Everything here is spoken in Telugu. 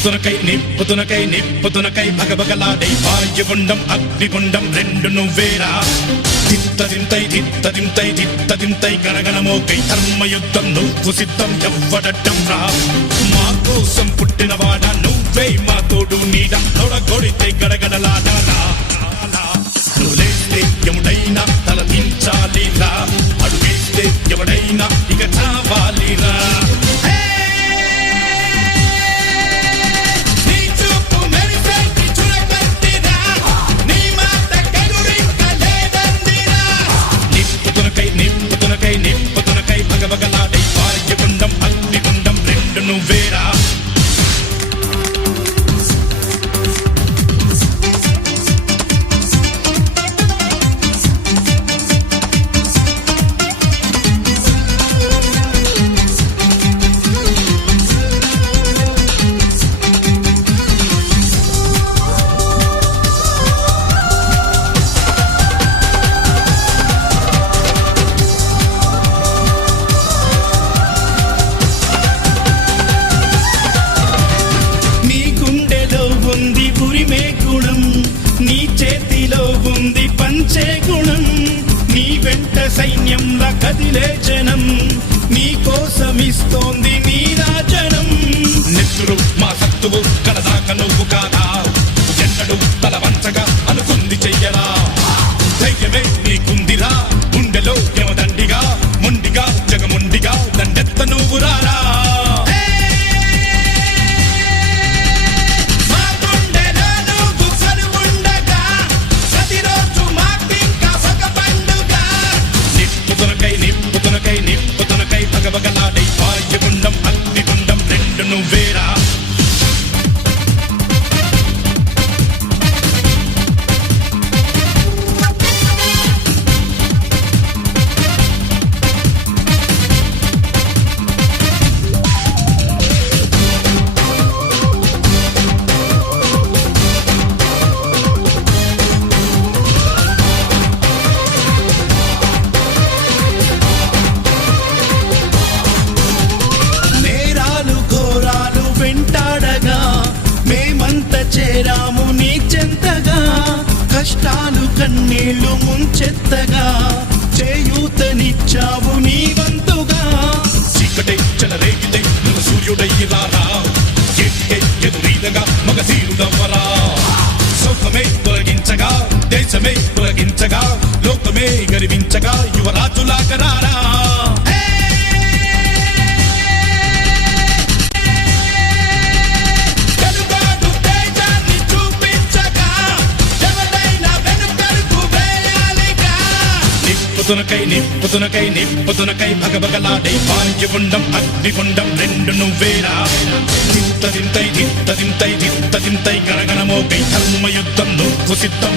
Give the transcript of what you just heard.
నిప్పుతునకై భగభగలాడై వాయుగుండం అగ్నిగుండం రెండు నువ్వేరా దిత్తదింతై గణగణమోకై ధర్మయుద్ధం నువ్వు సిద్ధం ఎవ్వడట్టం రా మా కోసం పుట్టినవాడా నువ్వే మా తోడు నీడ తొడగొడితే గడగడలాడారా నువ్వు లేస్తే ఎవడైనా తల దించాలిరా అడుగేస్తే ఎవడైనా ఇక చావాలిరా నిప్పుతునకై భగభగలాడై వాయుగుండం అగ్నిగుండం రెండు నువ్వేరా నీ చేతిలో ఉంది పంచే గుణం నీ వెంట సైన్యంలా కదిలే జనం నీ కోసమిస్తోంది నీ రాజనం నెత్తురు మా సత్తువు కడదాక నువ్వు కాదా ఎన్నడు తల వంచగా అనుకుంది చెయ్యరా ధైర్యమే నీకుందిరా గుండెలో యమదండిగా మొండిగా జగముండిగా దండెత్త నువ్వు రారా నిప్పుతునకై భగభగలాడై వాయుగుండం అగ్నిగుండం రెండు నువ్వేరా చేరాము నీ చెంతగా కష్టాలు కన్నీళ్లు ముంచెత్తగా చేయూతనిచ్చావు నీ వంతుగా చీకటే చెలరేగితే నువ్వు సూర్యుడయ్యి రారా ఎదురీదగా మగధీరుడవ్వరా సౌఖమే తొలగించగా దేశమే తొలగించగా లోకమే గర్వించగా యువరాజులాగరారా నిప్పుతునకై భగభగలాడై వాయుగుండం అగ్నిగుండం రెండు నువ్వేరా దిత్తదింతై గణగణమోకై ధర్మయుద్ధం నువ్వు సిద్ధం